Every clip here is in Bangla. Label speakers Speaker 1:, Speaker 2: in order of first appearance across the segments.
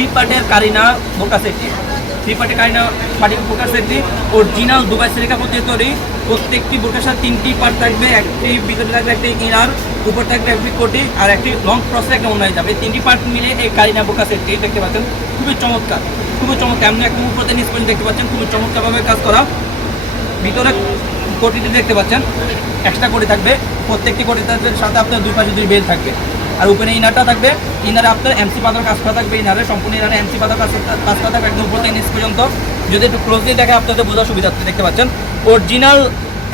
Speaker 1: থ্রি পার্টের কারিনা বোকা সেটটি থ্রি পার্টের কারিনা পার্টি বোকা সেটটি অরিজিনাল দুবাই সেরিকা পদ্ধতি তৈরি প্রত্যেকটি বোকার সাথে তিনটি পার্ট থাকবে। একটি ভিতরে থাকবে, একটি ইনার উপর থাকবে, একটি কোটি আর একটি লং প্রসেস একটা অন্য যাবে। তিনটি পার্ট মিলে এই কারিনা বোকা সেটটি দেখতে পাচ্ছেন। খুবই চমৎকার। খুবই চমৎকার। এমনি একদম উপর নিচ পর্যন্ত দেখতে পাচ্ছেন। খুবই চমৎকারভাবে কাজ করা। ভিতরে কোটিটি দেখতে পাচ্ছেন। এক্সট্রা কোটি থাকবে। প্রত্যেকটি কোটি থাকবে। সাথে আপনার দুই পাশে দুই বেল থাকবে। আর উপরে ইনারটা থাকবে। ইনারে আপনার এমসি পাতার কাজ করা থাকবে ইনারে। সম্পূর্ণ ইনারে এমসি পাতার কাজ কাজ করা থাকবে একদম উপর থেকে নিচ পর্যন্ত। যদি একটু ক্লোজলি দেখে আপনাদের বোঝার সুবিধা দেখতে পাচ্ছেন অরিজিনাল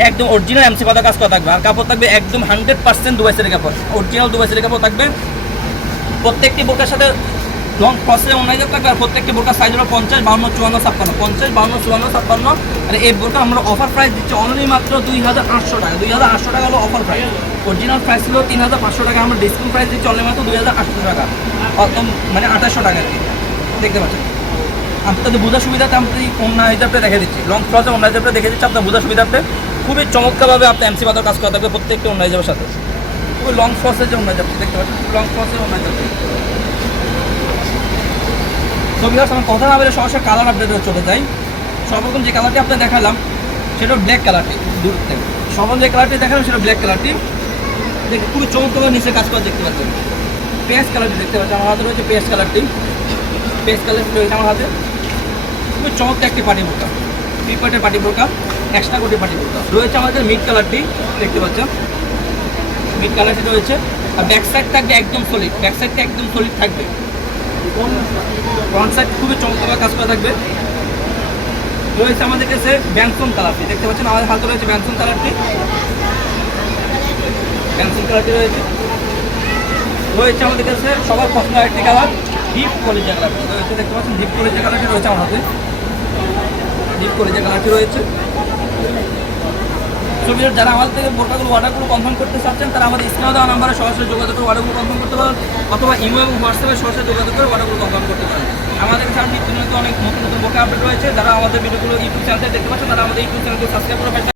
Speaker 1: একদম অরিজিনাল এমসি পাতার কাজ করা থাকবে। আর কাপড় থাকবে একদম হান্ড্রেড পার্সেন্ট দুবাইসের কাপড়। অরিজিনাল দুবাইসের কাপড় থাকবে। প্রত্যেকটি বোরকার সাথে লং প্রসেসে অনলাইনে থাকবে আর প্রত্যেকটি বোরকার সাইজ হলো পঞ্চাশ, বাউন্ন, চুয়ান্ন, ছাপ্পান্ন। পঞ্চাশ, বাউন্ন, চুয়ান্ন, ছাপ্পান্ন। আর এই বোরকা আমরা অফার প্রাইস দিচ্ছি অনলি মাত্র দুই হাজার আটশো টাকা। দুই হাজার আটশো টাকা হলো অফার প্রাইস অরিজিনাল প্রাইস ছিল তিন হাজার পাঁচশো টাকা। আমরা ডিসকাউন্ট প্রাইস দিচ্ছি অনলি মাত্র দুই হাজার আটশো টাকা। মানে আঠাশশো টাকা আর কি। দেখতে পাচ্ছেন? আপনাদের বোঝার সুবিধাতে আমি অন্য হিসাবটা দেখে দিচ্ছি। লং ফ্রসে অন্য হিসাবটা দেখে দিচ্ছি। আপনার বোঝার সুবিধাতে খুবই চমৎকারভাবে আপনার এমসি পাতার কাজ করা থাকবে প্রত্যেকটা অন্য হিসাবের সাথে। খুবই লং ফ্রসের যে অন্য হিসাবটি দেখতে পাচ্ছেন? লং ফ্রসের অন্য হিসাবটি তো বিহার আমার কথা না বলে সরাসরি কালার আপডেটে চলে যাই সর্বপ্রথম যে কালারটি আপনার দেখালাম, সেটা ব্ল্যাক কালারটি দূর থেকে। সর্বপ্রথম যে কালারটি দেখালাম, সেটা ব্ল্যাক কালারটি দেখে খুবই চমৎকার নিচে কাজ করা দেখতে পাচ্ছেন। পেঁয়াজ কালারটি দেখতে পাচ্ছেন, আমার হাতে রয়েছে পেঁয়াজ কালারটি পেঁয়াজ কালারটি রয়েছে আমার হাতে। খুবই চমৎকার একটি পাটি বোরকা। থ্রি পার্টের পাটি বোরকা এক্সট্রা কোটি পাটি বোরকা। রয়েছে আমাদের মিড কালারটি দেখতে পাচ্ছেন। মিড কালারটি রয়েছে। আর ব্যাক সাইড থাকবে একদম সলিড ব্যাক সাইডটা একদম সলিড থাকবে। সাইড খুবই চমৎকার কাজ করা থাকবে। রয়েছে আমাদের কাছে ব্যানসন কালারটি দেখতে পাচ্ছেন আমাদের হাতে রয়েছে ব্যানসন কালারটি ব্যানসন কালারটি রয়েছে। রয়েছে আমাদের কাছে সবার পছন্দ একটি কালার ডিপ কলেজা কালারটি রয়েছে, দেখতে পাচ্ছেন ডিপ কলেজা কালারটি রয়েছে আমার হাতে। ডিপ কলেজা কালারটি রয়েছে। ছবির যারা আমাদের থেকে বোরকাগুলো অর্ডারগুলো কনফার্ম করতে চাচ্ছেন, তারা আমাদের স্ক্রিনে দেওয়া নাম্বারে সরাসরি যোগাযোগ করে অর্ডারগুলো কনফার্ম করতে পারেন, অথবা ইমো এবং হোয়াটসঅ্যাপে সরাসরি যোগাযোগ করে অর্ডারগুলো কনফার্ম করতে পারেন। আমাদের সামনে নিত্য অনেক নতুন নতুন বোকা আপডেট রয়েছে। যারা আমাদের ভিডিওগুলো ইউটিউব চ্যানেলে দেখতে পাচ্ছেন, তারা আমাদের ইউটিউব চ্যানেলকে সাবস্ক্রাইব করে